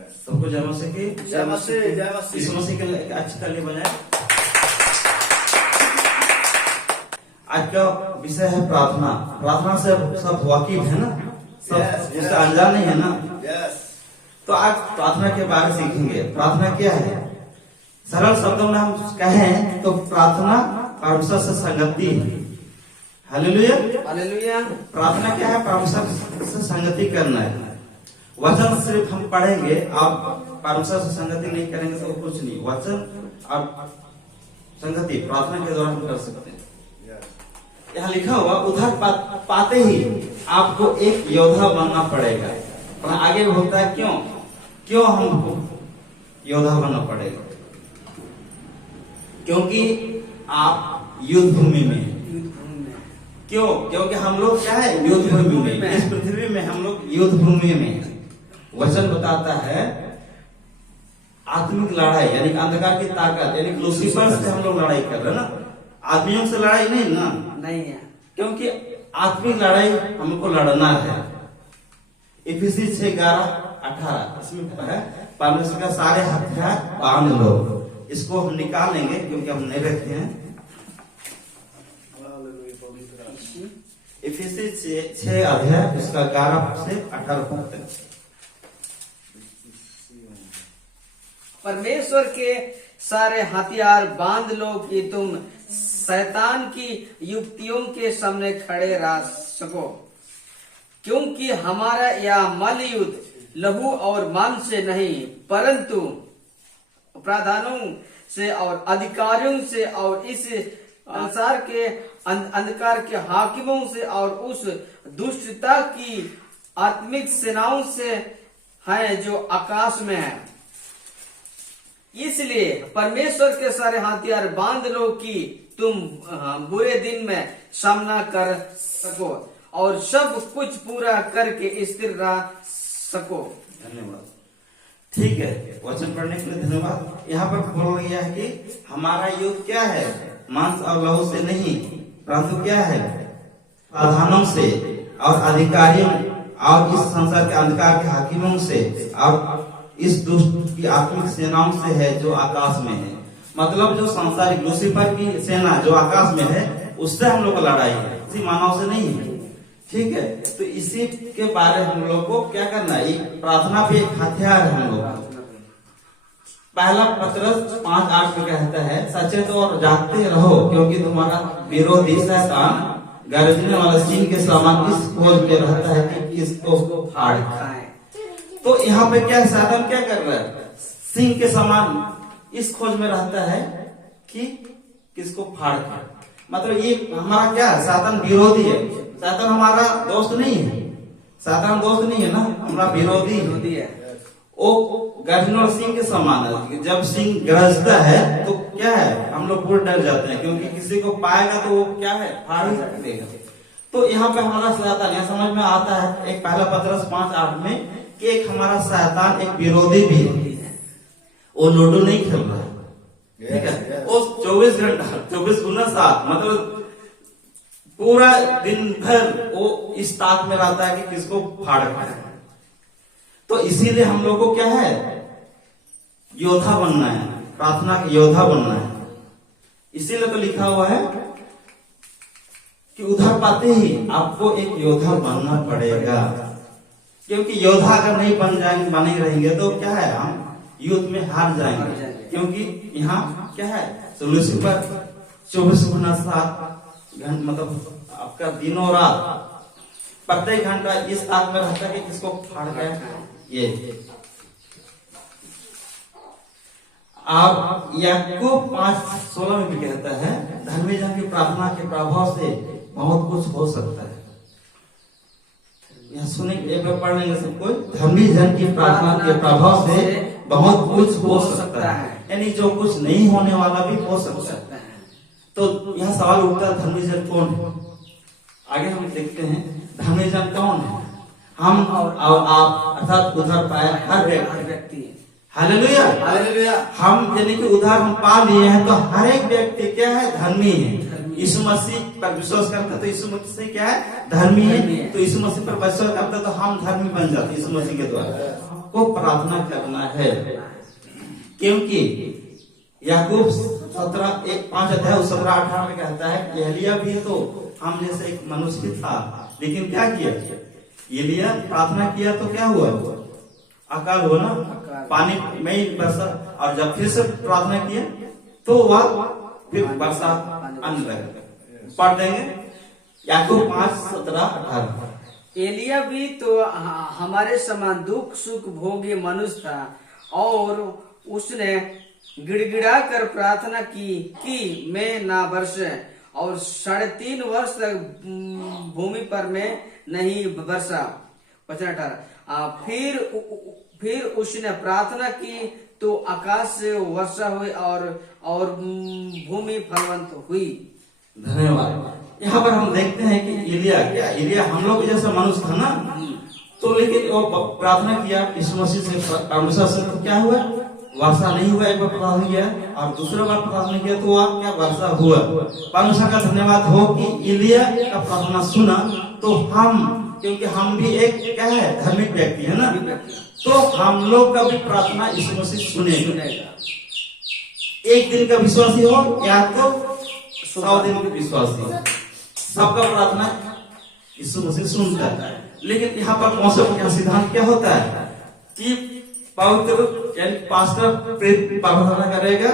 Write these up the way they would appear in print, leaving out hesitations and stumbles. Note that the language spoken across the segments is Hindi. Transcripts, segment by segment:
सबको जय मसीह की जय मसीह, जय मसीह। यीशु मसीह के लिए अच्छी ताली बजाएं। आज का विषय है प्रार्थना। प्रार्थना से सब वाकिफ है ना, सब उससे अनजान नहीं है ना। तो आज प्रार्थना के बारे में सीखेंगे। प्रार्थना क्या है? सरल शब्दों में हम कहें तो प्रार्थना परमेश्वर से संगति है। Hallelujah, hallelujah. प्रार्थना क्या है? परमेश्वर से संगति करना है। वचन सिर्फ हम पढ़ेंगे, आप परमेश्वर से संगति नहीं करेंगे तो कुछ नहीं। वचन और संगति प्रार्थना के दौरान कर सकते हैं। यहाँ लिखा हुआ उधर पाते ही आपको एक योद्धा बनना पड़ेगा। और आगे बोलता है क्यों हमको योद्धा बनना पड़ेगा? क्योंकि आप युद्ध भूमि में हैं। क्यों? क्योंकि हम लोग क्या है? युद्ध भूमि में। इस पृथ्वी में हम लोग युद्ध भूमि में हैं। वचन बताता है आत्मिक लड़ाई यानी अंधकार की ताकत यानी लूसीफर से हम लोग लड़ाई कर रहे हैं ना। आदमियों से लड़ाई नहीं ना, नहीं है, क्योंकि आत्मिक लड़ाई हमको लड़ना है। इफिसी 6:11-18 इसमें है परमेश्वर का सारे हथियार बांध लो। इसको हम निकाल लेंगे क्योंकि हम नहीं रखे हैं। इफिसी 6 उसका 11 से 18 तक। परमेश्वर के सारे हथियार बांध लो कि तुम शैतान की युक्तियों के सामने खड़े रह सको, क्योंकि हमारा यह मल युद्ध लहू और मांस से नहीं परंतु प्रधानों से और अधिकारियों से और इस संसार के अंधकार के हाकिमों से और उस दुष्टता की आत्मिक सेनाओं से है जो आकाश में है। इसलिए परमेश्वर के सारे हथियार बांध लो कि तुम बुरे दिन में सामना कर सको और सब कुछ पूरा करके स्थिर रह सको। धन्यवाद। ठीक है, वचन पढ़ने के लिए धन्यवाद। यहाँ पर बोल गया है कि हमारा युद्ध क्या है? मांस और लहू से नहीं परंतु क्या है? प्रधानों से और अधिकारियों और इस संसार के अंधकार के हाकिमों से और इस दुष्ट की आत्मिक सेनाओं से है जो आकाश में है। मतलब जो संसारिक लूसीफर की सेना जो आकाश में है उससे हम लोग को लड़ाई है, किसी मानव से नहीं है। ठीक है, तो इसी के बारे हम लोग को क्या करना है? प्रार्थना भी एक हथियार है हम लोग। पहला पत्रस 5:8 में कहता है सचेत और जागते रहो क्योंकि तुम्हारा विरोधी शैतान गरजने वाला सिंह के समान इस खोज में रहता है कि किसको फाड़ खाए। तो यहाँ पे क्या शैतान क्या कर रहा है? सिंह के समान इस खोज में रहता है कि किसको फाड़ खाए। मतलब ये हमारा क्या है? शैतान विरोधी है। शैतान हमारा दोस्त नहीं है। शैतान दोस्त नहीं है ना, हमारा विरोधी है। वो गर्जन और सिंह के समान है। जब सिंह गरजता है तो क्या है? हम लोग पूरे डर जाते हैं क्योंकि किसी को पाएगा तो वो क्या है? फाड़ ही देगा। तो यहाँ पे हमारा शैतान यहाँ समझ में आता है एक पहला पत्रस 5:8 में कि एक हमारा शैतान एक विरोधी भी है। वो लूडो नहीं खेल रहा है, ठीक है? वो 24 घंटा 24x7 मतलब पूरा दिन भर वो इस ताक में रहता है कि किसको फाड़ खाए। तो इसीलिए हम लोग को क्या है? योद्धा बनना है, प्रार्थना के योद्धा बनना है। इसीलिए तो लिखा हुआ है कि उधर पाते ही आपको एक योद्धा बनना पड़ेगा। क्योंकि योद्धा अगर नहीं बने रहेंगे तो क्या है? हम युद्ध में हार जाएंगे। क्योंकि यहाँ क्या है? लूसीफर 24x7 मतलब आपका दिनों रात प्रत्येक घंटा इस आग में रहता है कि किसको फाड़ गए। ये आप याकूब 5:16 में भी कहता है धर्मी जन की प्रार्थना के प्रभाव से बहुत कुछ हो सकता है। यहाँ सुने एक बार पढ़ लेंगे सब कोई। धर्मी जन की प्रार्थना के प्रभाव से बहुत कुछ हो सकता है, यानी जो कुछ नहीं होने वाला भी हो सकता है। तो यहाँ सवाल उठता है धर्मी जन कौन है? आगे हम देखते हैं धर्मी जन कौन है। हम और आप अर्थात उधर पाए हर व्यक्ति। Hallelujah, hallelujah. हम यानी कि उधार हम पा लिए हैं तो हर एक व्यक्ति क्या है? धर्मी है। यीशु मसीह पर विश्वास करता है तो यीशु मसीह क्या है? धर्मी है। तो यीशु मसीह पर विश्वास करता है तो हम धर्मी बन जाते यीशु मसीह के द्वारा। को प्रार्थना करना है, क्योंकि याकूब 5:17-18 में कहता है एलिया भी तो हम जैसे एक मनुष्य था, लेकिन क्या किया, एलिया प्रार्थना किया तो क्या हुआ, अकाल हुआ ना, पानी में ही बरसा, और जब फिर से प्रार्थना किया तो वह फिर वर्षा आने लगा। पढ़ देंगे याकूब 5:17-18। एलिया भी तो हमारे समान दुख सुख भोगी मनुष्य था, और उसने गिड़गिड़ा कर प्रार्थना की कि मैं ना बरसे, और 3.5 वर्ष तक भूमि पर में नहीं बरसा। 18 फिर उसने प्रार्थना की तो आकाश से वर्षा हुई और भूमि फलवंत हुई। धन्यवाद। यहाँ पर हम देखते हैं कि एलिया हम लोग जैसा मनुष्य था ना, तो लेकिन वो प्रार्थना किया यीशु मसीह से, परमेश्वर से, तो क्या हुआ, वर्षा नहीं हुआ। एक बार प्रार्थना किया और दूसरा बार प्रार्थना किया तो वह क्या, वर्षा हुआ। परमेश्वर का धन्यवाद हो कि एलिया का प्रार्थना सुना, तो हम, क्योंकि हम भी एक क्या है, धार्मिक व्यक्ति है ना, तो हम लोग का भी प्रार्थना यीशु मसीह सुनेगा। एक दिन का विश्वासी हो या तो 100 दिन का विश्वासी, सबका प्रार्थना यीशु मसीह सुनता है। लेकिन यहाँ पर कॉन्सेप्ट का सिद्धांत क्या होता है कि पवित्र यानी पास्टर प्रार्थना करेगा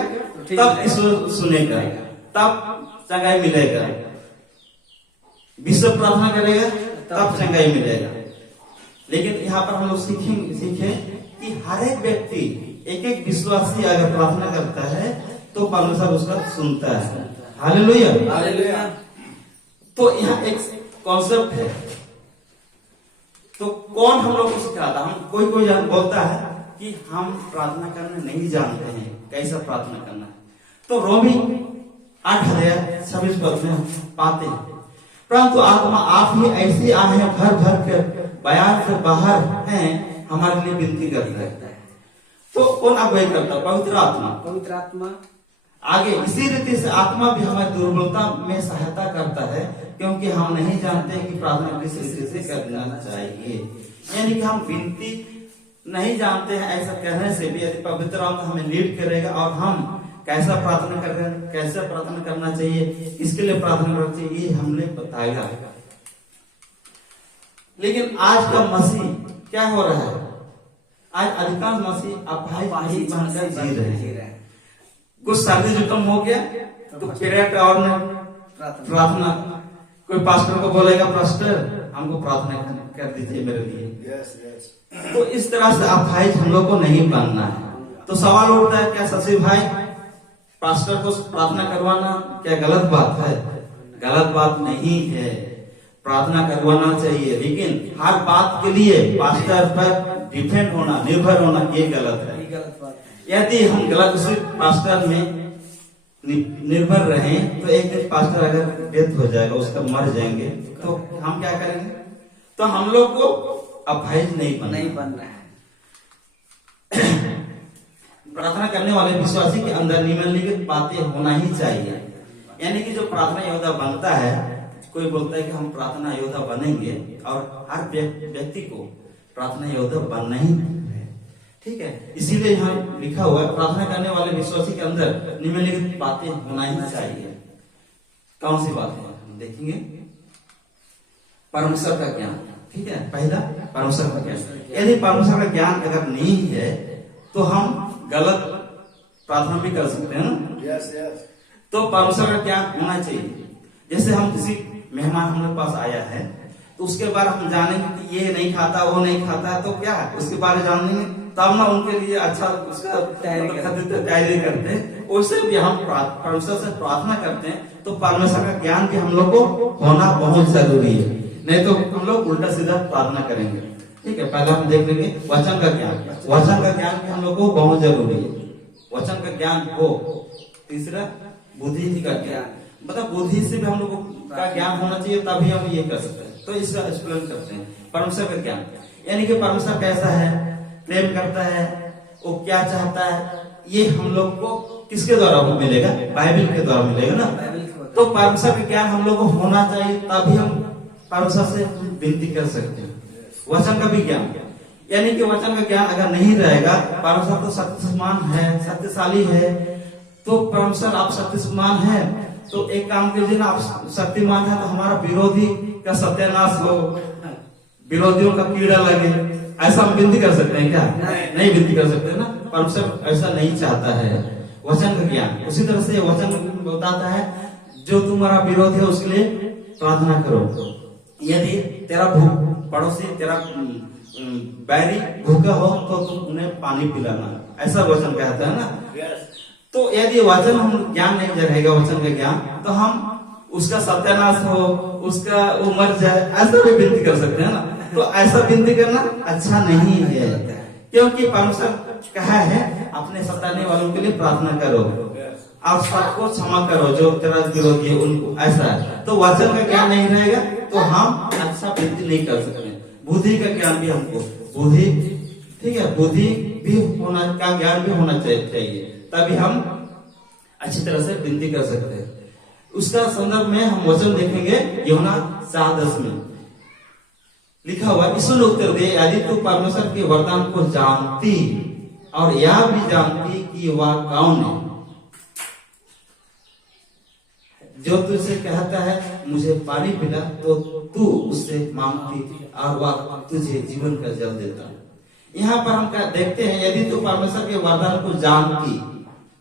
तब ईश्वर सुनेगा, तब चंगाई मिलेगा। बिशप प्रार्थना करेगा तब चंगाई मिलेगा। लेकिन यहाँ पर हम लोग सीखे कि हर एक व्यक्ति, एक एक विश्वासी अगर प्रार्थना करता है तो परमेश्वर उसका सुनता है। Hallelujah, hallelujah. तो यहाँ एक कॉन्सेप्ट है, तो कौन हम लोग को सिखाता, हम कोई बोलता है कि हम प्रार्थना करना नहीं जानते हैं, कैसा प्रार्थना करना है। तो रोमी 8:26 में पाते हैं, परंतु आत्मा आप ही ऐसी आहे भर भर कर बयान से बाहर हैं, हमारे लिए विनती करता है। तो कौन अगुवाई करता, पवित्र आत्मा। पवित्र आत्मा आगे इसी रीति से आत्मा भी हमारी दुर्बलता में सहायता करता है, क्योंकि हम नहीं जानते कि प्रार्थना किस रीति से करना चाहिए। यानी कि हम विनती नहीं जानते हैं, ऐसा कहने से भी यदि पवित्र आत्मा हमें लीड करेगा और हम कैसा प्रार्थना कर रहे हैं, कैसे प्रार्थना करना चाहिए, इसके लिए प्रार्थना करना चाहिए, ये हमने बताया। लेकिन आज का मसीह क्या हो रहा है, आज अधिकांश मसीह अपाहिज बनकर जी रहे हैं। कुछ सर्दी जुकाम हो गया तो पीरियड और प्रार्थना, कोई पास्टर को बोलेगा पास्टर हमको प्रार्थना कर दीजिए मेरे लिए। तो इस तरह से अपाहिज हम लोग को नहीं बनना है। तो सवाल उठता है, क्या सचिव भाई पास्टर को प्रार्थना करवाना क्या गलत बात है? गलत बात नहीं है, प्रार्थना करवाना चाहिए, लेकिन हर बात के लिए पास्टर पर डिपेंड होना, निर्भर होना, ये गलत है। यदि हम गलत उसी पास्टर में निर्भर रहे तो एक दिन पास्टर अगर डेथ हो जाएगा, उसका मर जाएंगे, तो हम क्या करेंगे? तो हम लोग को अपाहिज नहीं बनना है। प्रार्थना करने वाले विश्वासी के अंदर निम्नलिखित बातें होना ही चाहिए। यानी कि जो प्रार्थना योद्धा बनता है, कोई बोलता है कि हम प्रार्थना योद्धा बनेंगे, और हर व्यक्ति को प्रार्थना योद्धा बनना ही है, ठीक है। इसीलिए यहाँ लिखा हुआ है प्रार्थना करने वाले विश्वासी के अंदर निम्नलिखित बातें होना ही चाहिए। कौन सी बात है हम देखेंगे? परमेश्वर का ज्ञान, ठीक है। पहला परमेश्वर का ज्ञान। यदि परमेश्वर का ज्ञान अगर नहीं है तो हम गलत प्रार्थना भी कर सकते हैं ना। यस। तो परमेश्वर का ज्ञान होना चाहिए। जैसे हम किसी मेहमान हमारे पास आया है तो उसके बाद हम जानेंगे कि ये नहीं खाता, वो नहीं खाता, तो क्या है उसके बारे में जानेंगे, तब ना उनके लिए अच्छा उसका तैयारी करते हैं। वैसे भी हम परमेश्वर से प्रार्थना करते हैं तो परमेश्वर का ज्ञान भी हम लोग को होना बहुत जरूरी है, नहीं तो हम लोग उल्टा सीधा प्रार्थना करेंगे, ठीक है। पहले हम देख लेंगे वचन का ज्ञान। वचन का ज्ञान भी हम लोग को बहुत जरूरी है, वचन का ज्ञान हो। तीसरा बुद्धि का ज्ञान, मतलब बुद्धि से भी हम लोग का ज्ञान होना चाहिए, तभी हम ये कर सकते हैं। तो इसका एक्सप्लेन करते हैं परमेश्वर का ज्ञान। यानी कि परमेश्वर कैसा है, प्रेम करता है, वो क्या चाहता है, ये हम लोग को किसके द्वारा मिलेगा? बाइबल के द्वारा मिलेगा ना। तो परमेश्वर का ज्ञान हम लोग को होना चाहिए, तभी हम परमेश्वर से विनती कर सकते हैं। वचन का भी ज्ञान, यानी कि वचन का ज्ञान अगर नहीं रहेगा, परमेश्वर तो शक्तिमान है, शक्तिशाली है, तो परमेश्वर आप शक्तिमान है, तो एक काम कीजिए ना, आप शक्तिमान है तो हमारा विरोधी का सत्यानाश हो, विरोधियों का कीड़ा लगे, ऐसा हम विनती कर सकते हैं क्या? नहीं विनती कर सकते ना। परमेश्वर ऐसा नहीं चाहता है। वचन का ज्ञान उसी तरह से वचन बताता है, जो तुम्हारा विरोधी है उसके लिए प्रार्थना करो। यदि तेरा पड़ोसी तेरा बैरी भूखा हो तो तुम उन्हें पानी पिलाना, ऐसा वचन कहता है ना। तो यदि वचन हम ज्ञान नहीं रहेगा, वचन का ज्ञान, तो हम उसका सत्यानाश हो, उसका वो मर जाए, ऐसा भी विनती कर सकते हैं ना। तो ऐसा विनती करना अच्छा नहीं है, क्योंकि परमेश्वर कहा है अपने सताने वालों के लिए प्रार्थना करो, आप सबको क्षमा करो जो तेरा विरोधी है उनको, ऐसा है। तो वचन का ज्ञान नहीं रहेगा तो हम अच्छा विनती नहीं कर सकते। बुद्धि का ज्ञान भी हमको, बुद्धि ठीक है, बुद्धि भी होना का ज्ञान भी होना चाहिए, तभी हम अच्छी तरह से विनती कर सकते हैं। उसका संदर्भ में हम वचन देखेंगे, यूहन्ना 4:10 में लिखा हुआ, यीशु ने उत्तर दिया, यदि तू परमेश्वर के वरदान को जानती और यह भी जानती कि वह कौन है जो तुझसे कहता है मुझे पानी पिला, तो तू उससे मांगती और वह तुझे जीवन का जल देता। यहाँ पर हम देखते हैं, यदि तू परमेश्वर के वरदान को जानती,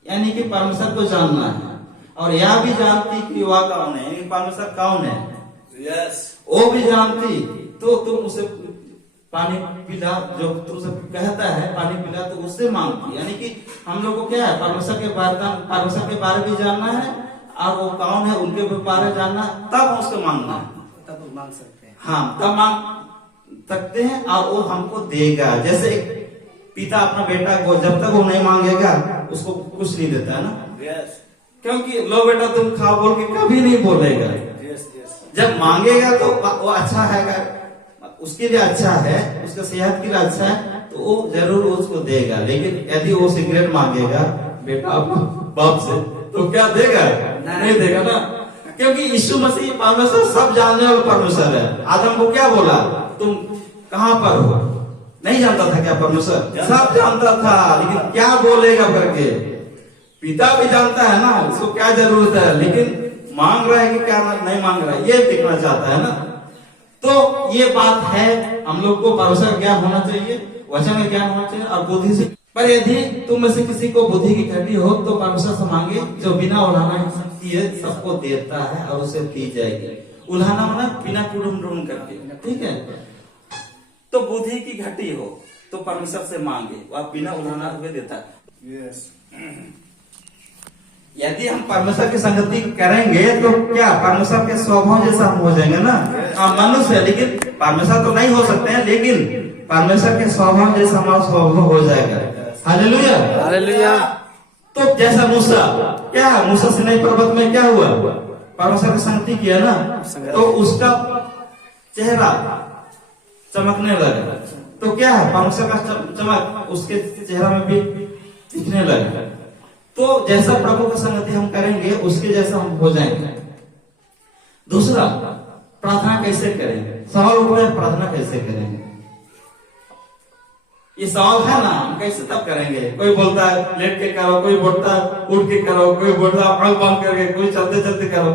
यानी कि परमेश्वर को जानना है, और यह भी जानती कि वह कौन है, यानी परमेश्वर कौन है, वो भी जानती, तो तुम उसे पानी पिला, जो तुझसे कहता है पानी पिला, तो उससे मांगती। यानी कि हम लोग को क्या है, परमेश्वर के बारे में जानना है, और वो कौन है उनके बारे में जानना, तब उसको मांगना है, तब मांग सकते हैं। हाँ, तब मांग सकते हैं, और वो हमको देगा। जैसे पिता अपना बेटा को जब तक वो नहीं मांगेगा उसको कुछ नहीं देता है ना। क्योंकि लो बेटा तुम खाओ बोल के कभी नहीं बोलेगा। जब मांगेगा तो वो अच्छा है, उसके लिए अच्छा है, उसका सेहत के लिए अच्छा है, तो वो जरूर उसको देगा। लेकिन यदि वो सिगरेट मांगेगा बेटा बाप से, तो क्या देगा? नहीं देगा ना, क्योंकि यीशु मसीह परमेश्वर सब जानने वाला परमेश्वर है। आदम को क्या बोला, तुम कहाँ पर हो? नहीं जानता था क्या परमेश्वर? सब जानता था, लेकिन क्या बोलेगा करके पिता भी जानता है ना, उसको क्या जरूरत है, लेकिन मांग रहा है कि क्या नहीं मांग रहा है, ये देखना चाहता है ना। तो ये बात है, हम लोग को परमेश्वर का ज्ञान होना चाहिए, वचन का ज्ञान होना चाहिए, और बुद्धि से। पर यदि तुम में से किसी को बुद्धि की घटी हो तो परमेश्वर से मांगे, जो बिना उलाहना किए सबको देता है और उसे दी जाएगी। उलाहना माना बिना कुड़ुम करके, ठीक है। तो बुद्धि की घटी हो तो परमेश्वर से मांगे, वह बिना उलाहना हुए देता है। यदि हम परमेश्वर की संगति करेंगे तो क्या परमेश्वर के स्वभाव जैसा हम हो जाएंगे ना। मनुष्य, लेकिन परमेश्वर तो नहीं हो सकते हैं, लेकिन परमेश्वर के स्वभाव जैसा हमारा स्वभाव हो जाएगा। Hallelujah, hallelujah. तो जैसा मूसा, क्या मूसा सिनाई पर्वत में क्या हुआ, परमेश्वर की संगति किया ना, तो उसका चेहरा चमकने लगा। तो क्या है, परमेश्वर का चमक उसके चेहरा में भी दिखने लगा। तो जैसा प्रभु की संगति हम करेंगे उसके जैसा हम हो जाएंगे। दूसरा, प्रार्थना कैसे करेंगे? सवाल उठ रहा है, प्रार्थना कैसे करेंगे? ये सवाल है ना, हम कैसे तब करेंगे? कोई बोलता है लेट के करो, कोई बोलता है उठ के करो, कोई बोलता है आंख बंद करके, कोई चलते चलते करो।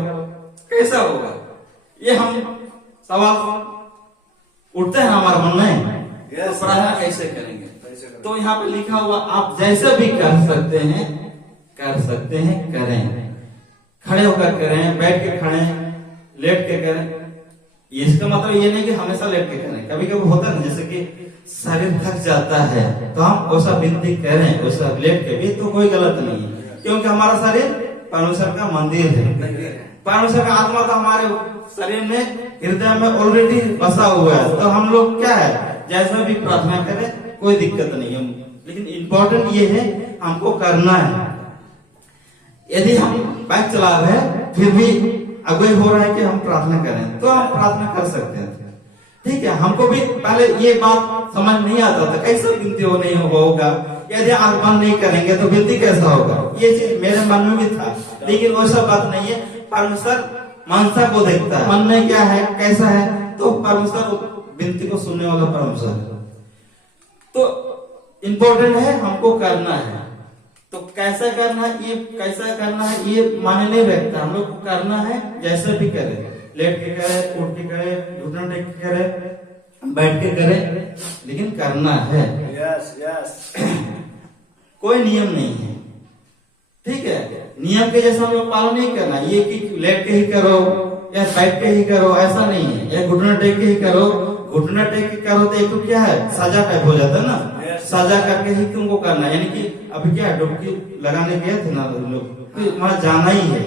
कैसा होगा? ये हम सवाल उठते हैं हमारे मन में। तो प्रार्थना कैसे करेंगे? तो यहाँ पे लिखा हुआ, आप जैसे भी कर सकते हैं करें। खड़े होकर करें, बैठ के करें, लेट के करें। इसका मतलब ये नहीं कि हमेशा लेट के करें। कभी कभी होता है ना, जैसे कि शरीर थक जाता है तो हम वैसा विनती करें, वैसा लेट के भी, तो कोई गलत नहीं है, क्योंकि हमारा शरीर परमेश्वर का मंदिर है। परमेश्वर का आत्मा तो हमारे शरीर में, हृदय में ऑलरेडी बसा हुआ है। तो हम लोग क्या है, जैसा भी प्रार्थना करें कोई दिक्कत नहीं है, लेकिन इम्पोर्टेंट ये है हमको करना है। यदि हम बाइक चला रहे हैं फिर भी अगुवाई हो रहा है कि हम प्रार्थना करें, तो हम प्रार्थना कर सकते हैं, ठीक है। हमको भी पहले ये बात समझ नहीं आता था, कैसे विनती हो नहीं होगा, यदि आंख बंद नहीं करेंगे तो विनती कैसा होगा, ये चीज मेरे मन में भी था। लेकिन वैसा बात नहीं है, परमेश्वर मनसा को देखता है, मन में क्या है, कैसा है। तो परमेश्वर विनती को सुनने वाला परमेश्वर है। तो इम्पोर्टेंट है, हमको करना है। तो कैसा करना है, ये कैसा करना है ये माने नहीं रखता, हम लोग को करना है जैसे भी करे, लेट के करे, उठ के करे, घुटना टेक के करे, बैठ के करे, लेकिन करना है। Yes yes. कोई नियम नहीं है, ठीक है। नियम के जैसा हम लोग पालन नहीं करना, ये कि लेट के ही करो या बैठ के ही करो, ऐसा नहीं है। या घुटना टेक के ही करो, घुटना टेक के करो तो एक तो क्या है, सजा टाइप हो जाता है ना, सजा करके ही तुमको करना है। यानी कि अभी क्या डुबकी लगाने गए थे ना लोग, तो वहां जाना ही है,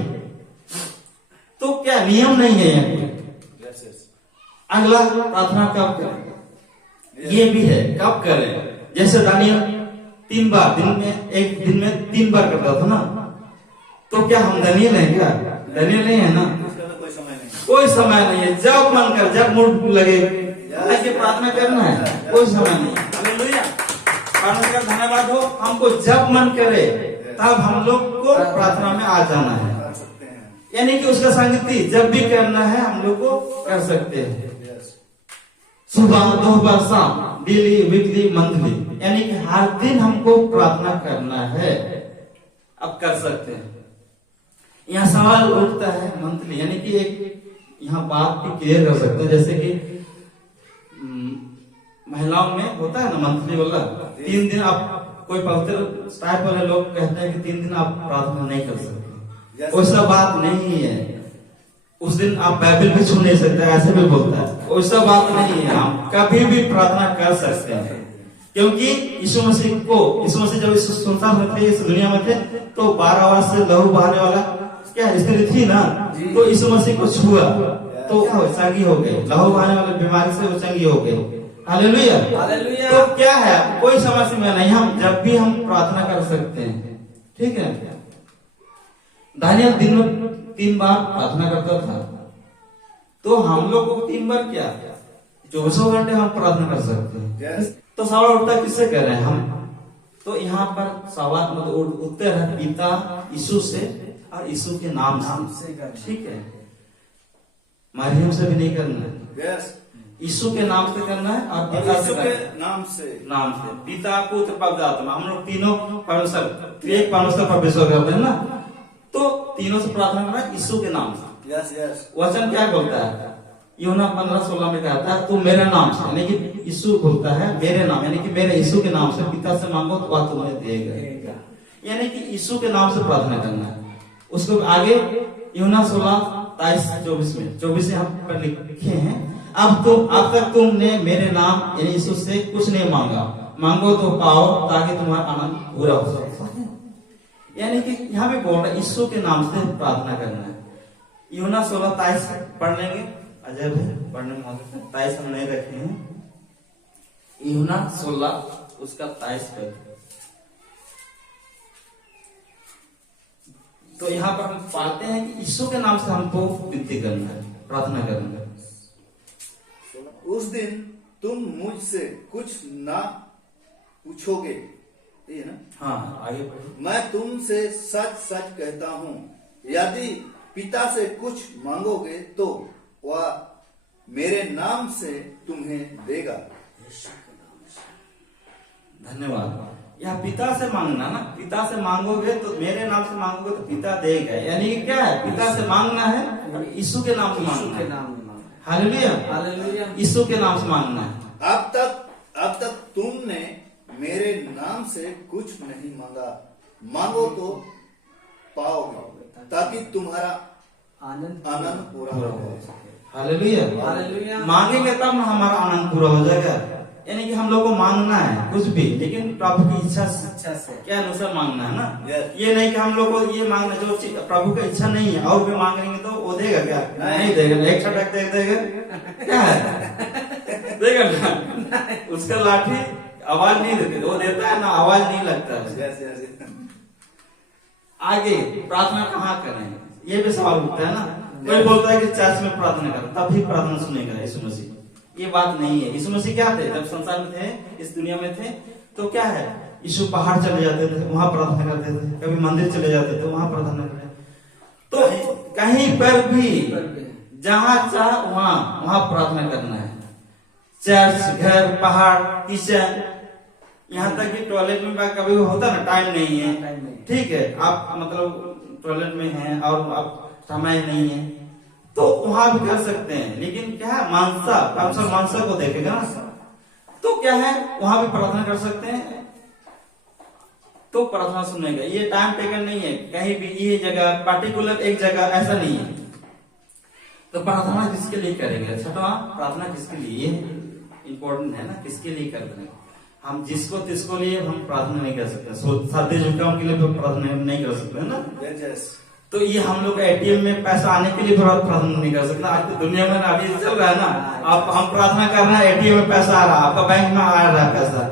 तो क्या नियम नहीं है यहाँ पे। Yes yes. अगला प्रार्थना कब करें, ये भी है कब करें। जैसे दानियल 3 बार एक दिन में 3 बार करता था ना, तो क्या हम दानियल है क्या? दानियल नहीं है ना, इसका तो कोई समय नहीं। कोई समय नहीं है। जब मन कर, जब मूड लगे ऐसे प्रार्थना करना है, कोई समय नहीं। हालेलुया, परमेश्वर का धन्यवाद हो। हमको जब मन करे तब हम लोग को प्रार्थना में आ जाना है, कर सकते हैं। यानी कि उसका संगति जब भी करना है हम लोग को कर सकते हैं। यस। सुबह, दोपहर, शाम, डेली, वीकली, मंथली, यानी कि हर दिन हमको प्रार्थना करना है। अब कर सकते हैं। यहाँ सवाल उठता है मंथली, यानी कि एक यहाँ बात भी क्लियर कर सकते हैं। जैसे कि महिलाओं में होता है ना मंथली वाला, 3 दिन आप, कोई पवित्र टाइप वाले लोग कहते हैं कि 3 दिन आप प्रार्थना नहीं कर सकते। वैसा बात नहीं है। उस दिन आप बाइबल भी छू नहीं सकते, ऐसे भी बोलता है, वैसा बात नहीं है। हम कभी भी प्रार्थना कर सकते हैं, क्योंकि यीशु मसीह जब इस संसार में थे, इस दुनिया में थे, तो 12 वर्ष से लहू बहाने वाला क्या स्त्री थी ना, तो यीशु मसीह को छुआ तो चंगी हो गई, लहू बहाने वाली बीमारी से वो चंगी हो गई। Hallelujah, hallelujah. तो क्या है, कोई समझ में नहीं, हम जब भी हम प्रार्थना कर सकते हैं, ठीक है। दानियल दिन में 3 बार प्रार्थना करता था, तो हम लोग को 3 बार क्या 24 घंटे हम प्रार्थना कर सकते हैं। यस। तो सवाल उठता किससे कर रहे हैं हम, तो यहाँ पर सवाल मतलब उत्तर है पिता यीशु से और यीशु के नाम से, ठीक है। मरियम से भी नहीं करना है, यस। यीशु के नाम से करना है और और पिता यीशु से के करना नाम से। है। नाम से, पिता, पुत्र, पवित्र आत्मा, हम लोग तीनों परमेश्वर, एक परमेश्वर पर विश्वास करते हैं ना, तो तीनों से प्रार्थना करना है यीशु के नाम से। Yes yes. वचन क्या बोलता है, यूहन्ना 15:16 में कहता है तू मेरे नाम से, यानी कि यीशु बोलता है मेरे नाम, यानी कि मेरे यीशु के नाम से पिता से मांगो तो वह तुम्हें देगा, यानी कि यीशु के नाम से प्रार्थना करना है। उसको आगे यूहन्ना 16:23-24 में 24 यहाँ पर लिखे हैं, अब तक तुमने मेरे नाम यानी यीशु से कुछ नहीं मांगा, मांगो तो पाओ ताकि तुम्हारा आनंद पूरा हो सके। यानी कि यहाँ पे बोल रहा है यीशु के नाम से प्रार्थना करना है। यूहन्ना 16:23 पढ़ लेंगे, अजय भाई पढ़ने में 23 हम नहीं रखे हैं। यूहन्ना 16 उसका 23 पढ़, तो यहाँ पर हम पाते हैं कि यीशु के नाम से हमको विनती करना है, प्रार्थना करना है। उस दिन तुम मुझसे कुछ ना पूछोगे, ये ना। हाँ आगे पढ़िए। मैं तुमसे सच सच कहता हूँ, यदि पिता से कुछ मांगोगे तो वह मेरे नाम से तुम्हें देगा। धन्यवाद। यह पिता से मांगना ना, पिता से मांगोगे तो मेरे नाम से मांगोगे तो पिता देगा, यानी कि क्या है, पिता से मांगना है और यीशु के नाम से मांगना है। Hallelujah, hallelujah. यीशु के नाम से मांगना है। अब तक तुमने मेरे नाम से कुछ नहीं मांगा, मांगो तो पाओगे ताकि तुम्हारा आनंद पूरा हो। Hallelujah, hallelujah. मांगेंगे तब ना हमारा आनंद पूरा हो जाएगा। यानी कि हम लोग को मांगना है कुछ भी, लेकिन प्रभु की इच्छा से क्या अनुसार मांगना है ना। Yes. ये नहीं कि हम लोग को ये मांगना जो चीज प्रभु का इच्छा नहीं है और भी मांगेंगे तो वो देगा क्या? नहीं देगा, एक छटक देगा क्या है, देगा ना। उसका लाठी आवाज नहीं देती, वो देता है ना, आवाज नहीं लगता है। Yes, yes, yes. आगे प्रार्थना कहाँ करें, ये भी सवाल उठता है ना। कोई बोलता है कि चर्च में प्रार्थना करो तभी प्रार्थना सुनेगा यीशु मसीह, ये बात नहीं है। यीशु मसीह क्या थे, जब संसार में थे, इस दुनिया में थे, तो क्या है, यीशु पहाड़ चले जाते थे, वहां प्रार्थना करते थे, कभी मंदिर चले जाते थे, वहां प्रार्थना करते। तो कहीं पर भी जहां चाह वहां प्रार्थना करना है। चर्च, घर, पहाड़, किचन, यहाँ तक कि टॉयलेट में कभी होता ना, टाइम नहीं है, टाइम नहीं। ठीक है, आप मतलब टॉयलेट में हैं और आप समय नहीं है तो वहां भी कर सकते हैं। लेकिन क्या है, मानसा को देखेगा ना, तो क्या है वहां भी प्रार्थना कर सकते हैं, तो प्रार्थना सुनेगा। ये टाइम टेकन नहीं है, कहीं भी ये जगह पार्टिकुलर एक जगह ऐसा नहीं है। तो प्रार्थना किसके लिए करेंगे? छठवां, प्रार्थना किसके लिए इम्पोर्टेंट है ना, किसके लिए करते हैं? हम जिसको तिसको लिए हम प्रार्थना नहीं कर सकते, सर्दी जुकाम के लिए तो प्रार्थना नहीं कर सकते है ना। Yes. तो ये हम लोग एटीएम में पैसा आने के लिए प्रार्थना नहीं कर सकते। आज तो दुनिया में अभी चल रहा है ना, आप हम प्रार्थना कर रहे हैं, एटीएम में पैसा आ रहा है, आपका बैंक में आ रहा है पैसा,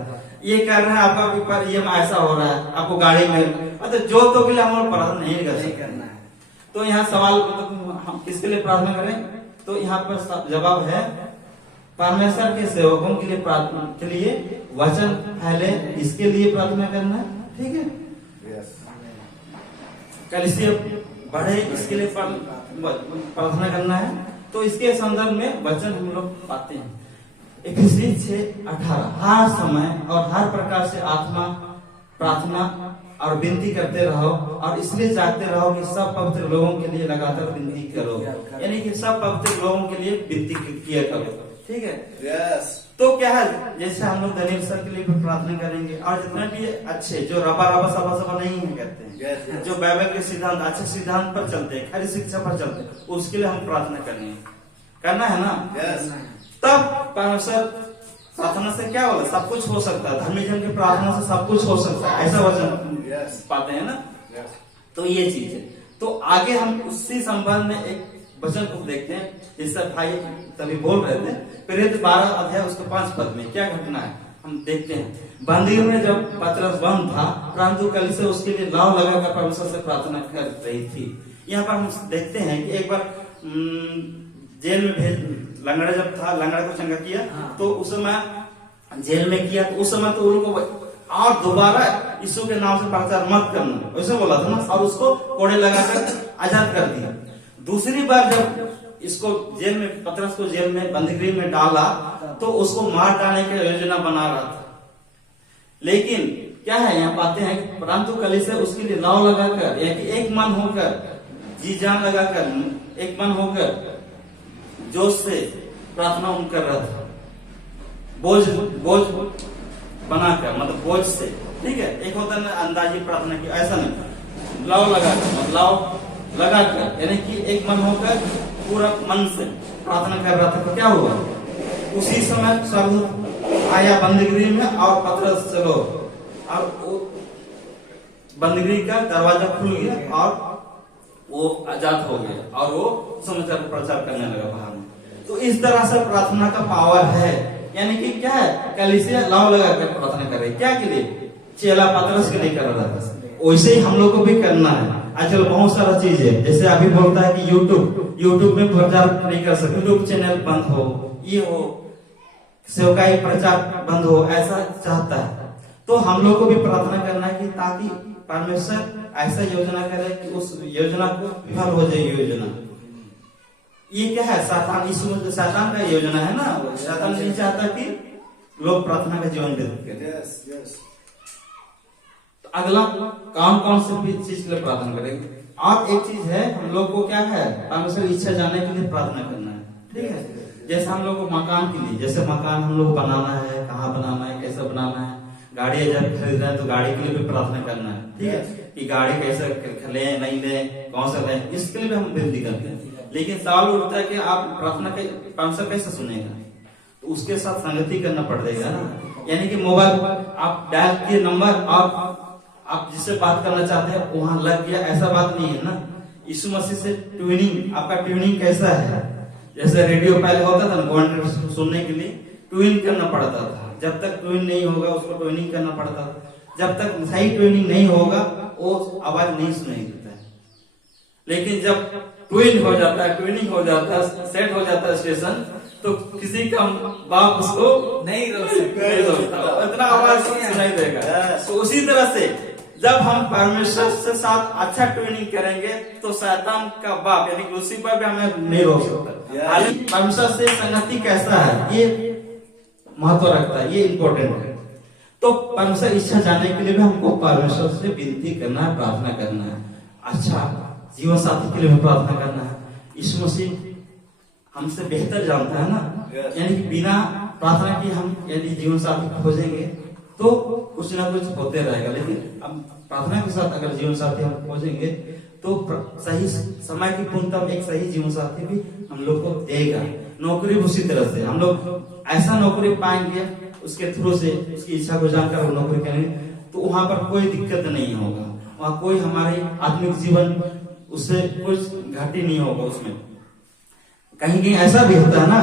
ये कर रहे हैं, आपका ये ऐसा हो रहा है, आपको गाड़ी में, मतलब जो तो के लिए हम लोग प्रार्थना नहीं कर सकते। करना है। तो यहाँ सवाल हम किसके लिए प्रार्थना करें? तो यहाँ पर जवाब है परमेश्वर के सेवकों के लिए प्रार्थना के लिए वचन फैले, इसके लिए प्रार्थना करना है, ठीक है। Yes. कलीसिया बढ़े, इसके लिए प्रार्थना करना है। तो इसके संदर्भ में वचन हम लोग पाते हैं इफिसी 6:18, हर समय और हर प्रकार से आत्मा प्रार्थना और विनती करते रहो और इसलिए जागते रहो कि सब पवित्र लोगों के लिए लगातार विनती करो, यानी कि सब पवित्र लोगों के लिए विनती किया करो, ठीक है। Yes. तो क्या है, जैसे हम लोग दनियल सर के लिए भी प्रार्थना करेंगे, और जितने भी अच्छे जो रबा सभा नहीं है कहते हैं, Yes. जो बाइबल के सिद्धांत अच्छे सिद्धांत पर चलते हैं, खरी शिक्षा पर चलते हैं, उसके लिए हम प्रार्थना करना है ना। Yes. तब परमेश्वर प्रार्थना से क्या होगा, सब कुछ हो सकता है, धर्मी जन की प्रार्थना से सब कुछ हो सकता है, ऐसा वचन Yes. पाते हैं ना। Yes. तो ये चीज है। तो आगे हम उसी संबंध में एक वचन को देखते हैं, जिससे भाई तभी बोल रहे थे, प्रेरित 12 अध्याय उसके 5 पद में क्या घटना है हम देखते हैं। बंदी में जब पतरस बंद था, परंतु कलीसिया उसके लिए लाव लगाकर परमेश्वर से प्रार्थना कर रही थी। यहाँ पर हम देखते हैं कि एक बार जेल में लंगड़ा जब था, लंगड़ा को चंगा किया, तो उस समय जेल में किया, तो उस समय तो उनको और दोबारा यीशु के नाम से प्रचार मत करना, वैसे बोला था ना, और उसको कोड़े लगाकर आजाद कर दिया। दूसरी बार जब इसको जेल में, पतरस को जेल में बंदीगृह में डाला, तो उसको मार डालने की योजना बना रहा था। लेकिन क्या है, यहाँ पाते हैं कि परंतु कलीसिया उसके लिए लाव लगाकर, यानी एक मन होकर, जी जान लगाकर, एक मन होकर जोश से प्रार्थना उन कर रहा था, बोझ बनाकर, मतलब बोझ से, ठीक है। एक होता है अंदाजी प्रार्थना की, ऐसा नहीं, लाव लगाकर, यानी कि एक मन होकर पूरा मन से प्रार्थना कर रहा था। तो क्या हुआ, उसी समय स्वर्गदूत आया बंदीगृह में और पतरस चलो, और बंदीगृह का दरवाजा खुल गया और वो आजाद हो गया और वो समाचार प्रचार करने लगा बाहर में। तो इस तरह से प्रार्थना का पावर है, यानी कि क्या है, कलीसिया लाव लगाकर प्रार्थना कर रही, क्या के लिए, चेला पतरस के लिए कर रहा था। वैसे ही हम लोग को भी करना है। आजकल बहुत सारा चीज है, जैसे अभी बोलता है कि यूट्यूब में प्रचार नहीं कर सकते, यूट्यूब चैनल बंद हो, ये हो, सेवकाई प्रचार बंद हो, ऐसा चाहता है। तो हम लोग को भी प्रार्थना करना है कि ताकि परमेश्वर ऐसा योजना करे कि उस योजना को विफल हो जाए योजना। ये क्या है, शैतान का योजना है ना। शैतान नहीं चाहता कि लोग प्रार्थना का जीवन व्यतीत करें। Yes. Yes. अगला कौन से चीज के लिए प्रार्थना करेंगे। और एक चीज है, हम लोग को क्या है, परमेश्वर इच्छा जानने के लिए प्रार्थना करना है, ठीक है। जैसे हम लोग को मकान के लिए, जैसे मकान हम लोग बनाना है, कहाँ बनाना है, कैसे बनाना है, गाड़ी जब खरीद रहे हैं तो गाड़ी के लिए भी प्रार्थना करना है, ठीक है, कि गाड़ी कैसे ले नहीं ले, कौन सा ले, इसके लिए भी हम विनती करते हैं। लेकिन सवाल उठता है कि आप प्रार्थना परमेश्वर कैसे सुनेगा, तो उसके साथ संगति करना पड़ेगा ना। यानी कि मोबाइल आप डायल किए नंबर और आप जिससे बात करना चाहते हैं वहां लग गया, ऐसा बात नहीं है ना। यीशु मसीह से ट्यूनिंग, आपका ट्यूनिंग कैसा है, जैसे रेडियो पहले होता था ना, सुनने के लिए ट्यूनिंग करना पड़ता था। जब तक ट्यूनिंग नहीं होगा उसको ट्यूनिंग करना पड़ता था। जब तक सही ट्यूनिंग नहीं होगा वो आवाज नहीं सुनाई देता है। लेकिन जब ट्यूनिंग हो जाता है, सेट हो जाता है स्टेशन, तो किसी का बाप उसको नहीं रोक सकता, इतना आवाज सुनाई देगा। तो उसी तरह से जब हम परमेश्वर से साथ अच्छा ट्यूनिंग करेंगे तो शैतान का बाप यानी लूसीफर भी हमें नहीं रोक सकता। हालांकि परमेश्वर से संगति कैसा है ये महत्व रखता है, ये इम्पोर्टेंट है। तो परमेश्वर इच्छा जानने के लिए भी हमको परमेश्वर से विनती करना है, प्रार्थना करना है। अच्छा जीवन साथी के लिए भी प्रार्थना करना है। यीशु मसीह हमसे बेहतर जानता है ना, यानी कि बिना प्रार्थना की हम यदि जीवन साथी खोजेंगे तो कुछ ना कुछ होते रहेगा, लेकिन अब प्रार्थना के साथ अगर जीवन साथी हम खोजेंगे तो सही समय की पूर्णतः एक सही जीवन साथी भी हम लोग को देगा। नौकरी उसी तरह से हम लोग ऐसा नौकरी पाएंगे उसके थ्रू से, उसकी इच्छा को जानकर वो नौकरी करेंगे तो वहां पर कोई दिक्कत नहीं होगा, वहां कोई हमारी आत्मिक जीवन उससे कुछ घाटी नहीं होगा। उसमें कहीं कहीं ऐसा भी होता है ना,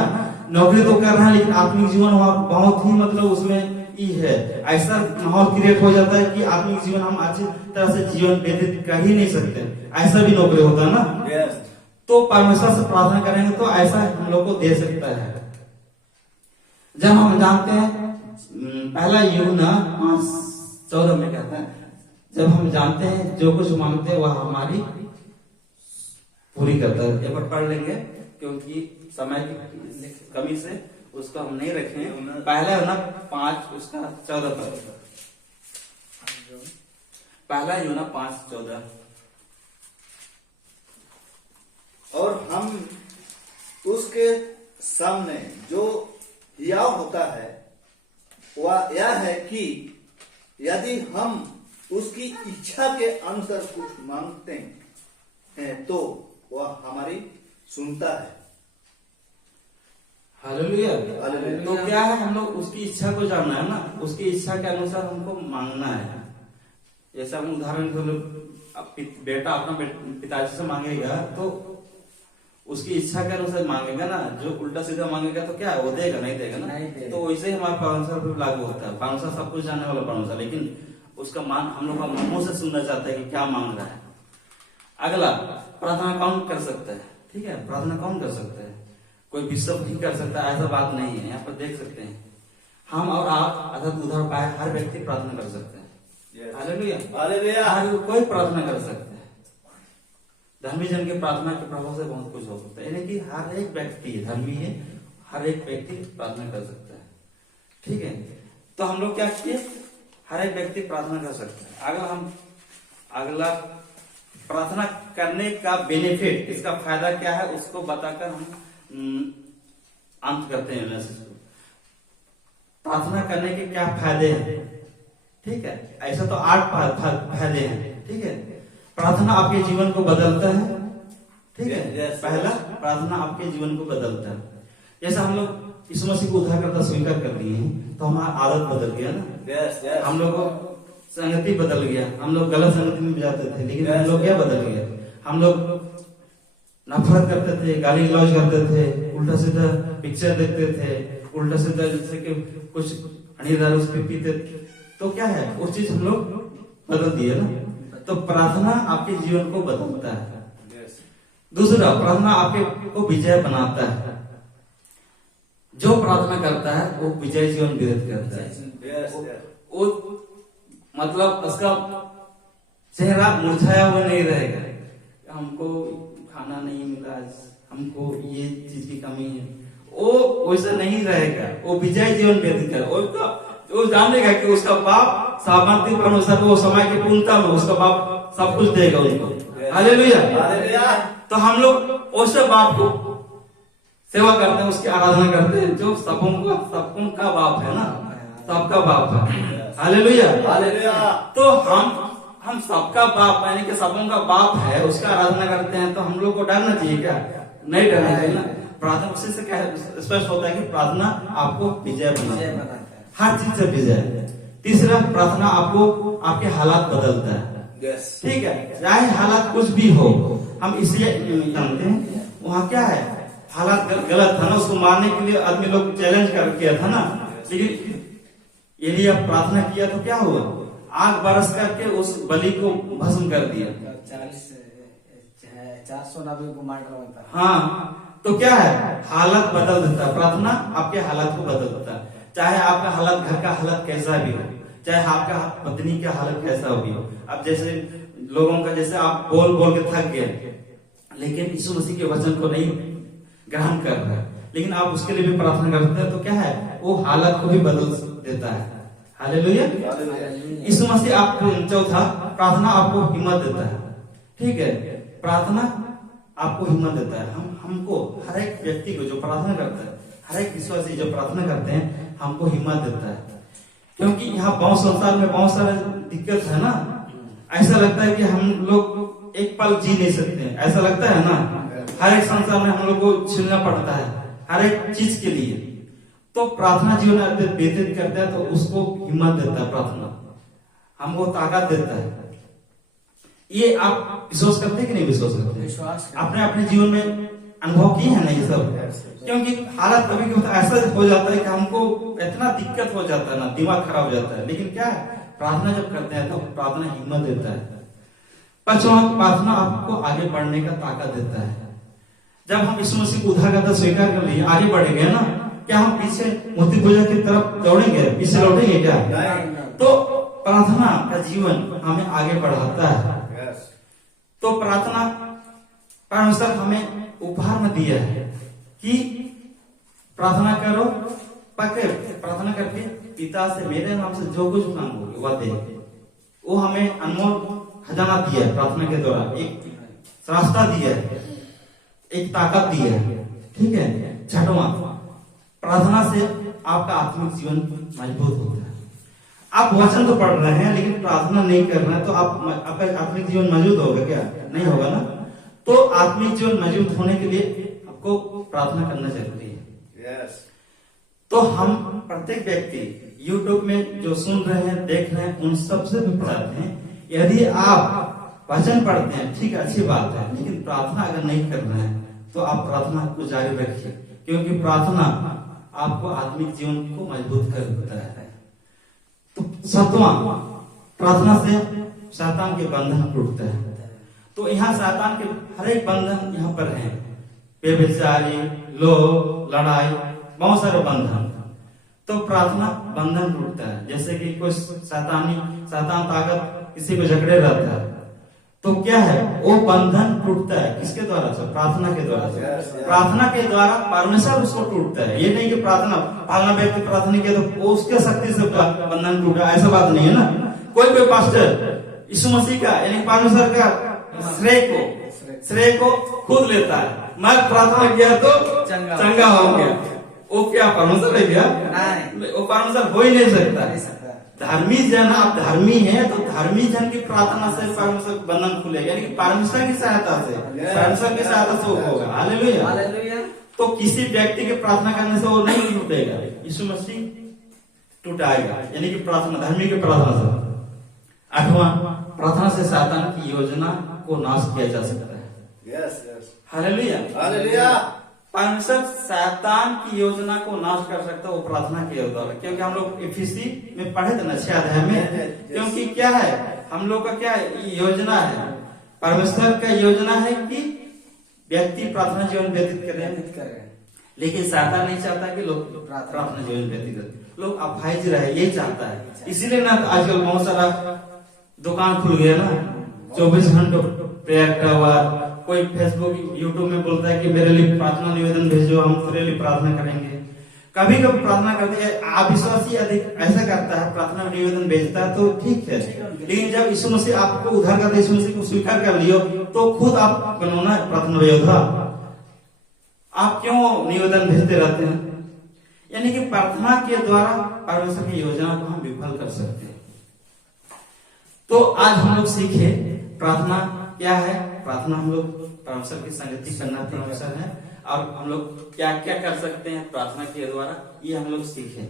नौकरी तो कर रहा है लेकिन आत्मिक जीवन वहां बहुत ही मतलब उसमें है, ऐसा माहौल क्रिएट हो जाता है कि आत्मिक जीवन हम अच्छी तरह से जीवन व्यतीत कर ही नहीं सकते, ऐसा भी नौकरी होता है ना। तो परमेश्वर से प्रार्थना करेंगे तो ऐसा हम लोग को दे सकता है। जब हम जानते हैं पहला यूहन्ना 5:14 में कहता है, जब हम जानते हैं जो कुछ मांगते हैं वह हमारी पूरी करता है। एक बार पढ़ लेंगे क्योंकि समय की कमी से उसको हम नहीं रखें। पहला यूहन्ना 5 उसका 14 पर, पहला यूहन्ना 5:14। और हम उसके सामने जो हियाव होता है वह यह है कि यदि हम उसकी इच्छा के अनुसार कुछ मांगते हैं तो वह हमारी सुनता है। हालेलुया। हालेलुया। तो क्या है, हम लोग उसकी इच्छा को जानना है ना, उसकी इच्छा के अनुसार हमको मांगना है। जैसे हम उदाहरण के लिए बेटा अपना पिताजी से मांगेगा तो उसकी इच्छा के अनुसार मांगेगा ना, जो उल्टा सीधा मांगेगा तो क्या वो देगा, नहीं देगा ना। नहीं देगा। तो वैसे ही हमारा परमेश्वर भी लागू होता है। परमेश्वर सब कुछ जानने वाला परमेश्वर, लेकिन उसका मान हम लोग मुंह से सुनना चाहते हैं कि क्या मांग रहा है। अगला, प्रार्थना कौन कर सकता है? ठीक है, प्रार्थना कौन कर सकता है? कोई विश्व ही कर सकता है ऐसा बात नहीं है। यहाँ पर देख सकते हैं हम और आप अर्थात उधर पाए हर व्यक्ति प्रार्थना कर सकते हैं। हालेलुया। हालेलुया। हर कोई प्रार्थना कर सकता है। धर्मी जन के प्रार्थना के प्रभाव से बहुत कुछ हो सकता है, यानी कि हर एक व्यक्ति धर्मी है, हर एक व्यक्ति प्रार्थना कर सकता है। ठीक है, तो हम लोग क्या किए, हर एक व्यक्ति प्रार्थना कर सकता है। अगला प्रार्थना करने का बेनिफिट, इसका फायदा क्या है उसको बताकर हम अंत करते हैं मैसेज को। प्रार्थना करने के क्या फायदे हैं? ठीक है, ऐसा तो 8 फायदे हैं। ठीक है, प्रार्थना आपके जीवन को बदलता है। ठीक है, पहला, प्रार्थना आपके जीवन को बदलता है। जैसा हम लोग यीशु मसीह को उद्धारकर्ता स्वीकार कर लिए हैं तो हमारा आदत बदल गया ना। हम लोग को संगति बदल गया, हम लोग गलत संगति में जाते थे, लेकिन हम लोग क्या बदल गया, हम लोग नफरत करते थे, गाली गलौज करते थे, उल्टा सीधा पिक्चर देखते थे, उल्टा सीधा जैसे कि कुछ अनिदार उस पे पीते थे। तो क्या है, वो चीज हम लोग बदल दिए ना। तो प्रार्थना आपके जीवन को बदलता है। दूसरा, प्रार्थना आपके को विजय बनाता है। जो प्रार्थना करता है वो विजय जीवन व्यतीत करता है। वो मतलब उसका चेहरा मुरझाया हुआ नहीं रहेगा, हमको खाना नहीं मिला, हमको ये चीज की कमी है, वो वैसा नहीं रहेगा। वो विजय जीवन व्यतीत करेगा। वो जानेगा कि उसका बाप सामर्थ्य अनुसार वो समय की पूर्णता में उसका बाप सब कुछ देगा उसको। हालेलुया। तो हम लोग उस बाप को सेवा करते हैं, उसकी आराधना करते हैं जो सबों का बाप है ना, सबका बाप है। हालेलुया। तो हम सबका बाप यानी कि सबों का बाप है, उसका आराधना करते हैं तो हम लोग को डरना चाहिए क्या? नहीं डरना चाहिए ना। प्रार्थना उसी से क्या स्पष्ट होता है कि प्रार्थना आपको विजय बनाता है, हर चीज से विजय। तीसरा, प्रार्थना आपको आपके हालात बदलता है। ठीक है, चाहे हालात कुछ भी हो, हम इसलिए जानते हैं वहाँ क्या है, हालात गलत था ना, उसको मारने के लिए आदमी लोग चैलेंज कर किया था ना, लेकिन यदि आप प्रार्थना किया तो क्या हुआ, आग बरस करके उस बलि को भस्म कर दिया। 400 नबी को मार डाला। हाँ, तो क्या है, हालत बदल देता है। प्रार्थना आपके हालात को बदल देता है। चाहे आपका हालत, घर का हालत कैसा भी हो, चाहे आपका पत्नी का हालत कैसा भी हो। अब जैसे लोगों का, जैसे आप बोल बोल के थक गए, लेकिन यीशु मसीह के वचन को नहीं ग्रहण कर रहे, लेकिन आप उसके लिए भी प्रार्थना करते हैं तो क्या है, वो हालत को भी बदल देता है। हालेलुया। यीशु मसीह आपको चौथा, प्रार्थना आपको हिम्मत देता है। ठीक है, प्रार्थना आपको हिम्मत देता है। हमको हर एक व्यक्ति को जो प्रार्थना करता है, हर एक विश्वासी जो प्रार्थना करते हैं, हमको हिम्मत देता है। क्योंकि यहाँ बहुत संसार में बहुत सारे दिक्कत है ना, ऐसा लगता है कि हम लोग एक पल जी नहीं सकते, ऐसा लगता है ना। हर एक संसार में हम लोग को झेलना पड़ता है हर एक चीज के लिए। तो प्रार्थना जीवन व्यतीत करता है तो उसको हिम्मत देता है, प्रार्थना हमको ताकत देता है। ये आप विश्वास करते हैं कि नहीं विश्वास करते? विश्वास अपने अपने जीवन में अनुभव किए हैं ना ये सब? क्योंकि हालत कभी कभी ऐसा हो जाता है कि हमको इतना दिक्कत हो जाता है ना, दिमाग खराब हो जाता है। लेकिन क्या है, प्रार्थना जब करते हैं तो प्रार्थना हिम्मत देता है। पांचवा, प्रार्थना आपको आगे बढ़ने का ताकत देता है। जब हम यीशु मसीह को उद्धारकर्ता स्वीकार कर लिए, आगे बढ़ेंगे ना, क्या हम पीछे मूर्ति पूजा की तरफ दौड़ेंगे, पीछे लौटेंगे क्या? तो प्रार्थना का जीवन हमें आगे बढ़ाता है। तो प्रार्थना परमेश्वर हमें उपहार में दिया है कि प्रार्थना करो, पक्के प्रार्थना करके पिता से मेरे नाम से जो कुछ मांगोगे वह दे। वो हमें अनमोल खजाना दिया है, प्रार्थना के द्वारा एक रास्ता दिया है, एक ताकत दी है। ठीक है, छठवां, प्रार्थना से आपका आत्मिक जीवन मजबूत होता है। आप वचन तो पढ़ रहे हैं लेकिन प्रार्थना नहीं कर रहे हैं तो आपका आत्मिक जीवन मजबूत होगा क्या? नहीं होगा ना। तो आत्मिक जीवन मजबूत होने के लिए आपको प्रार्थना करना जरूरी है। तो हम प्रत्येक व्यक्ति YouTube में जो सुन रहे हैं, देख रहे हैं, उन सबसे भी चाहते हैं, यदि आप वचन पढ़ते हैं ठीक है, अच्छी बात है, लेकिन प्रार्थना अगर नहीं कर रहे हैं तो आप प्रार्थना को जारी रखिए, क्योंकि प्रार्थना आपको आत्मिक जीवन को मजबूत कर देता है। तो सातवां, प्रार्थना से शैतान के बंधन टूटता है। तो यहाँ शैतान के हर एक बंधन यहाँ पर है, बेविचारी, लोभ, लड़ाई, बहुत सारे बंधन। तो प्रार्थना बंधन टूटता है। जैसे कि कोई शैतान ताकत किसी को झगड़े रहता है तो क्या है, वो बंधन टूटता है किसके द्वारा से? प्रार्थना के द्वारा से। प्रार्थना के द्वारा परमेश्वर उसको टूटता है। ये नहीं कि प्रार्थना फलाना व्यक्ति प्रार्थना किया तो वो उसके शक्ति से बंधन टूटा, ऐसा बात नहीं है ना। कोई पास्टर यीशु मसीह का यानी परमेश्वर का श्रेय को खुद लेता है। मैं प्रार्थना किया तो चंगा हो गया, वो क्या परमेश्वर है क्या? नहीं, वो परमेश्वर हो ही नहीं सकता। धर्मी जन, आप धर्मी है तो धर्मी जन की प्रार्थना से परमेश्वर बंधन खुलेगा, यानी कि परमेश्वर की सहायता से, परमेश्वर की सहायता से होगा। Hallelujah, hallelujah. तो किसी व्यक्ति के प्रार्थना करने से वो नहीं टूटेगा, यीशु मसीह टूटाएगा, यानी कि प्रार्थना, धर्मी की प्रार्थना से। आठवां, प्रार्थना से शैतान की योजना को नाश किया जा सकता है। Hallelujah, hallelujah. परमेश्वर शैतान की योजना को नाश कर सकता है वो प्रार्थना के द्वारा, क्योंकि हम लोग इफिसी में पढ़े थे ना 6 अध्याय में। क्योंकि क्या है, हम लोग का क्या योजना है? परमेश्वर का योजना है कि व्यक्ति प्रार्थना जीवन व्यतीत करे, लेकिन शैतान नहीं चाहता कि लोग प्रार्थना जीवन व्यतीत करें, लोग अफाइज रहे, ये चाहता है। इसीलिए ना आजकल बहुत सारा दुकान खुल गया ना, 24 घंटों प्रेयर का हुआ। कोई फेसबुक यूट्यूब में बोलता है कि मेरे लिए प्रार्थना निवेदन भेजो, हम तेरे लिए प्रार्थना करेंगे। कभी कभी प्रार्थना करते हैं, अविश्वासी अधिक ऐसा करता है, प्रार्थना निवेदन भेजता है तो ठीक है, लेकिन जब यीशु मसीह आपको उद्धार करते, यीशु मसीह को स्वीकार कर लियो तो खुद आप बनोना प्रार्थना योद्धा। आप क्यों निवेदन भेजते रहते हैं? यानी कि प्रार्थना के द्वारा परमेश्वर की योजना को हम विफल कर सकते हैं। तो आज हम लोग सीखे प्रार्थना क्या है। प्रार्थना हम लोग परमेश्वर की संगति करना परमेश्वर है, और हम लोग क्या क्या कर सकते हैं प्रार्थना के द्वारा, ये हम लोग सीखे।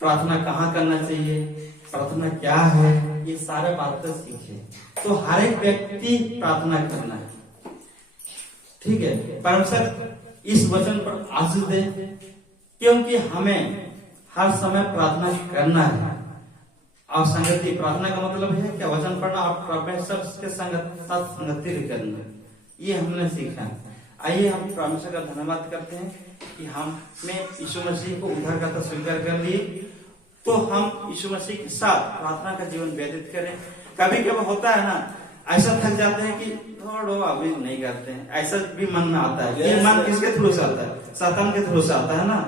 प्रार्थना कहाँ करना चाहिए, प्रार्थना क्या है, ये सारे बातें सीखे। तो हर एक व्यक्ति प्रार्थना करना है, ठीक है। परमेश्वर इस वचन पर आशीष दे, क्योंकि हमें हर समय प्रार्थना करना है। और संगति, प्रार्थना का मतलब है क्या? वचन पढ़ना और परमेश्वर के साथ संगति करना, ये हमने सीखा। आइए हम परमेश्वर का धन्यवाद करते हैं कि हमने यीशु मसीह को उद्धारकर्ता स्वीकार कर लिए, तो हम यीशु मसीह के साथ प्रार्थना का जीवन व्यतीत करें। कभी कभी होता है ना, ऐसा थक जाते हैं कि थोड़ा अभी नहीं करते हैं, ऐसा भी मन में आता है। ये मन किसके थ्रू से आता है? शैतान के थ्रू से आता है ना।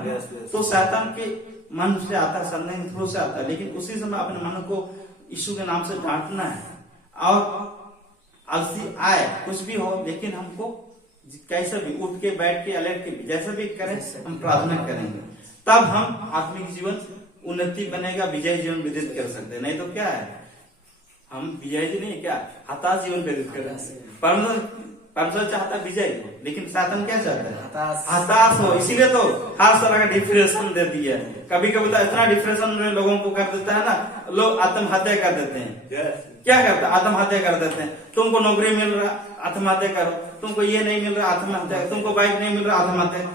तो शैतान के मन से आता है, संदेह थ्रू से आता है, लेकिन उसी समय अपने मन को यीशु के नाम से डांटना है। और आलसी आए कुछ भी हो, लेकिन हमको कैसे भी उठ के बैठ के अलग के जैसे भी करें हम प्रार्थना करेंगे, तब हम आत्मिक जीवन उन्नति बनेगा, विजय जीवन व्यतीत कर सकते हैं। नहीं तो क्या है, हम विजय जी नहीं, क्या हताश जीवन व्यतीत कर रहे हैं। परमेश्वर चाहता है विजय को, लेकिन शैतान क्या चाहता है, हताश हो। इसीलिए तो हर तरह का डिप्रेशन दे दिया है। कभी कभी तो इतना डिप्रेशन में लोगों को कर देता है ना, लोग आत्महत्या कर देते हैं। क्या करते हैं, आत्महत्या कर देते हैं। तुमको नौकरी मिल रहा आत्महत्या करो, तुमको ये नहीं मिल रहा आत्महत्या, तुमको बाइक नहीं मिल रहा आत्महत्या।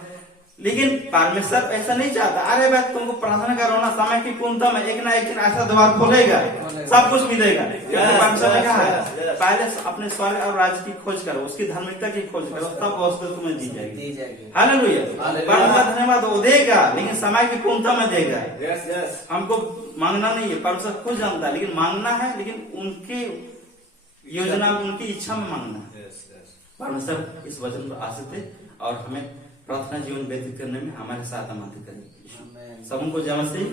लेकिन परमेश्वर ऐसा नहीं चाहता। अरे भाई तुमको प्रार्थना करो ना, समय की पूर्णता में एक ना एक दिन ऐसा द्वार खोलेगा, सब कुछ मिलेगा। परमेश्वर ने कहा है पहले अपने स्वर्ग और राज्य की खोज करो, उसकी धार्मिकता की खोज करो, तब वस्तु तुम्हें दी जाएगी। हालेलुया। परमेश्वर धन्यवाद वो देगा, लेकिन समय की पूर्णता में देगा। हमको मांगना नहीं है, परमेश्वर खुद जानता है, लेकिन मांगना है, लेकिन उनकी योजना उनकी इच्छा में मांगना है। परमेश्वर इस वचन पर आश्रित है और हमें प्रार्थना जीवन व्यतीत करने में हमारे साथ मदद करें। सबको जय मसीह।